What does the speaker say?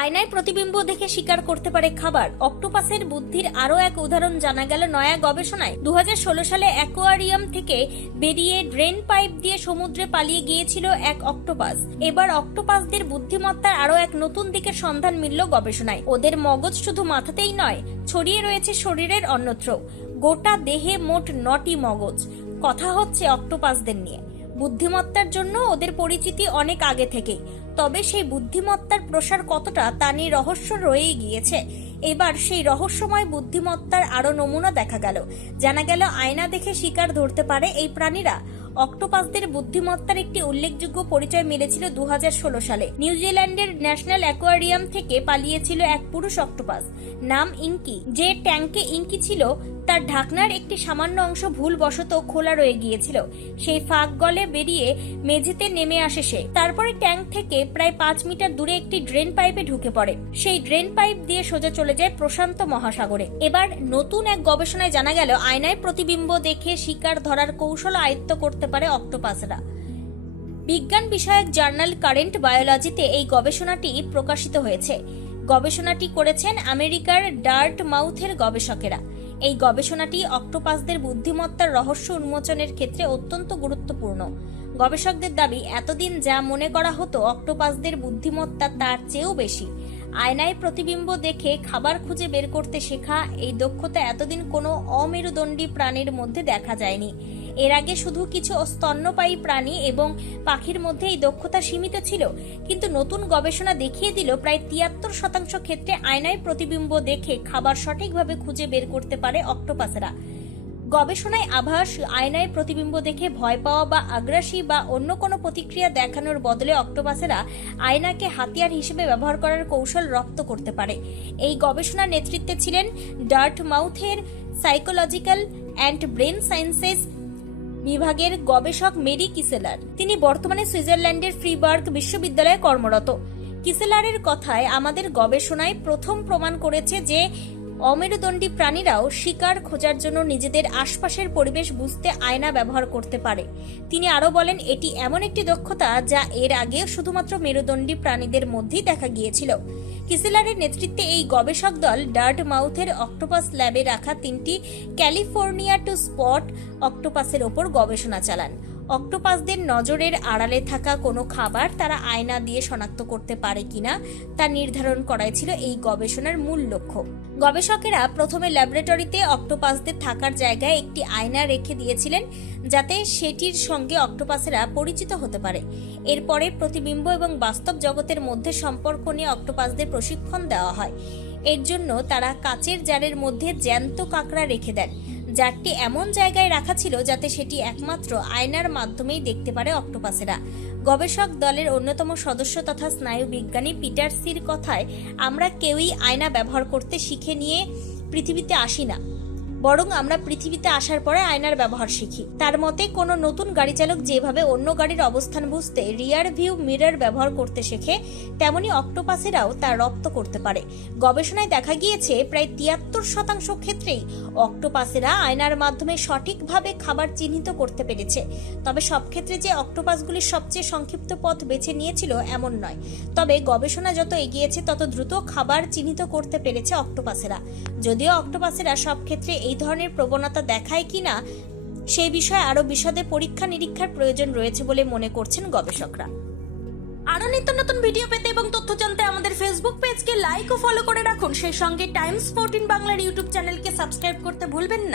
আয়নায় প্রতিবিম্ব দেখে শিকার করতে পারে খাবার। অক্টোপাসের বুদ্ধির আরো এক উদাহরণ জানা গেল নয়া গবেষণায়। 2016 সালে অ্যাকোয়ারিয়াম থেকে বেরিয়ে ড্রেন পাইপ দিয়ে সমুদ্রে পালিয়ে গিয়েছিল এক অক্টোপাস। এবার অক্টোপাসদের বুদ্ধিমত্তার আরো এক নতুন দিকের সন্ধান মিলল গবেষণায়। ওদের মগজ শুধু মাথাতেই নয়, ছড়িয়ে রয়েছে শরীরের অন্যত্র। গোটা দেহে মোট 9টি মগজ। কথা হচ্ছে অক্টোপাসদের নিয়ে। বুদ্ধিমত্তার জন্য ওদের পরিচিতি অনেক আগে থেকেই, তবে সেই বুদ্ধিমত্তার প্রসার কতটা তা নিয়ে রহস্য রয়েই গিয়েছে। এবার সেই রহস্যময় বুদ্ধিমত্তার আরো নমুনা দেখা গেল। জানা গেল আয়না দেখে শিকার ধরতে পারে এই প্রাণীরা। অক্টোপাসদের বুদ্ধিমত্তার একটি উল্লেখযোগ্য পরিচয় মিলেছিল 2016 সালে। নিউজিল্যান্ডের ন্যাশনাল অ্যাকোয়ারিয়াম থেকে পালিয়েছিল এক পুরুষ অক্টোপাস, নাম ইঙ্কি। যে ট্যাঙ্কে ইঙ্কি ছিল তার ঢাকনার একটি সামান্য অংশ ভুলবশত খোলা রয়ে গিয়েছিল। সেই ফাঁক গলে বেরিয়ে মেঝেতে নেমে আসে সে। তারপরে ট্যাঙ্ক থেকে প্রায় 5 মিটার দূরে একটি ড্রেন পাইপে ঢুকে পড়ে। সেই ড্রেন পাইপ দিয়ে সোজা চলে যায় প্রশান্ত মহাসাগরে। এবার নতুন এক গবেষণায় জানা গেল আয়নায় প্রতিবিম্ব দেখে শিকার ধরার কৌশল আয়ত্ত করতে পারে অক্টোপাসরা। বিজ্ঞান বিষয়ক জার্নাল কারেন্ট বায়োলজিতে এই গবেষণাটি প্রকাশিত হয়েছে। গবেষণাটি করেছেন আমেরিকার ডার্টমাউথের গবেষকেরা। এই গবেষণাটি অক্টোপাসদের বুদ্ধিমত্তার রহস্য উন্মোচনের ক্ষেত্রে অত্যন্ত গুরুত্বপূর্ণ। গবেষকদের দাবি, এতদিন যা মনে করা হতো অক্টোপাসদের বুদ্ধিমত্তা তার চেয়েও বেশি। আয়নায় প্রতিবিম্ব দেখে খাবার খুঁজে বের করতে শেখা এই দক্ষতা এতদিন কোনো অমেরুদণ্ডী প্রাণীর মধ্যে দেখা যায়নি। এর আগে শুধু কিছু স্তন্যপায়ী প্রাণী এবং পাখির মধ্যে এই দক্ষতা সীমিত ছিল, কিন্তু নতুন গবেষণা দেখিয়ে দিল প্রায় 73% ক্ষেত্রে আয়নায় প্রতিবিম্ব দেখে খাবার সঠিকভাবে খুঁজে বের করতে পারে অক্টোপাসেরা। গবেষণায় আভাস, আয়নায় প্রতিবিম্ব দেখে ভয় পাওয়া বা আগ্রাসী বা অন্য কোনো প্রতিক্রিয়া দেখানোর বদলে অক্টোপাসেরা আয়নাকে হাতিয়ার হিসেবে ব্যবহার করার কৌশল রপ্ত করতে পারে। এই গবেষণার নেতৃত্বে ছিলেন ডার্টমাউথের সাইকোলজিক্যাল অ্যান্ড ব্রেন সায়েন্সেস বিভাগের গবেষক মেরি কিসেলার। তিনি বর্তমানে সুইজারল্যান্ডের ফ্রিবার্গ বিশ্ববিদ্যালয়ে কর্মরত। কিসেলারের কথায়, আমাদের গবেষণায় প্রথম প্রমাণ করেছে যে অমেরুদণ্ডী প্রাণীরাও শিকার খোঁজার জন্য নিজেদের আশপাশের পরিবেশ বুঝতে আয়না ব্যবহার করতে পারে। তিনি আরো বলেন, এটি এমন একটি দক্ষতা যা এর আগে শুধুমাত্র মেরুদণ্ডী প্রাণীদের মধ্যেই দেখা গিয়েছিল। কিসেলারের নেতৃত্বে এই গবেষক দল ডার্টমাউথের অক্টোপাস ল্যাবে রাখা 3টি ক্যালিফোর্নিয়া টু স্পট অক্টোপাসের ওপর গবেষণা চালান। অক্টোপাসদের নজরের আড়ালে থাকা কোনো খাবার তারা আয়না দিয়ে শনাক্ত করতে পারে কিনা তা নির্ধারণ করাই ছিল এই গবেষণার মূল লক্ষ্য। গবেষকেরা প্রথমে ল্যাবরেটরিতে অক্টোপাসদের থাকার জায়গায় একটি আয়না রেখে দিয়েছিলেন, যাতে সেটির সঙ্গে অক্টোপাসেরা পরিচিত হতে পারে। এরপরে প্রতিবিম্ব এবং বাস্তব জগতের মধ্যে সম্পর্ক নিয়ে অক্টোপাসদের প্রশিক্ষণ দেওয়া হয়। এর জন্য তারা কাচের জারের মধ্যে জ্যান্ত কাঁকড়া রেখে দেন। জারটি এমন জায়গায় রাখা ছিল যাতে সেটি একমাত্র আয়নার মাধ্যমেই দেখতে পারে অক্টোপাসেরা। গবেষক দলের অন্যতম সদস্য তথা স্নায়ু বিজ্ঞানী পিটার সির কথায়, আমরা কেউই আয়না ব্যবহার করতে শিখে নিয়ে পৃথিবীতে আসি না, বরং আমরা পৃথিবীতে আসার পরে আয়নার ব্যবহার শিখি। তার মতে, কোনো নতুন গাড়ি চালক যেভাবে অন্য গাড়ির অবস্থান বুঝতে রিয়ার ভিউ মিরর ব্যবহার করতে শেখে, তেমনি অক্টোপাসেরাও তা রপ্ত করতে পারে। গবেষণায় দেখা গিয়েছে প্রায় 73% ক্ষেত্রেই অক্টোপাসেরা আয়নার মাধ্যমে সঠিকভাবে খাবার চিহ্নিত করতে পেরেছে। তবে সব ক্ষেত্রে যে অক্টোপাসগুলি সবচেয়ে সংক্ষিপ্ত পথ বেছে নিয়েছিল এমন নয়। তবে গবেষণা যত এগিয়েছে তত দ্রুত খাবার চিহ্নিত করতে পেরেছে অক্টোপাসেরা। যদিও অক্টোপাসেরা সব ক্ষেত্রে এই ধরনের প্রবণতা দেখায় কিনা সেই বিষয়ে আরো বিশদে পরীক্ষা নিরীক্ষার প্রয়োজন রয়েছে বলে মনে করছেন গবেষকরা। আরো নিত্য নতুন ভিডিও পেতে এবং তথ্য জানতে আমাদের ফেসবুক পেজকে লাইক ও ফলো করে রাখুন। সেই সঙ্গে টাইমস 14 বাংলার ইউটিউব চ্যানেলকে সাবস্ক্রাইব করতে ভুলবেন না।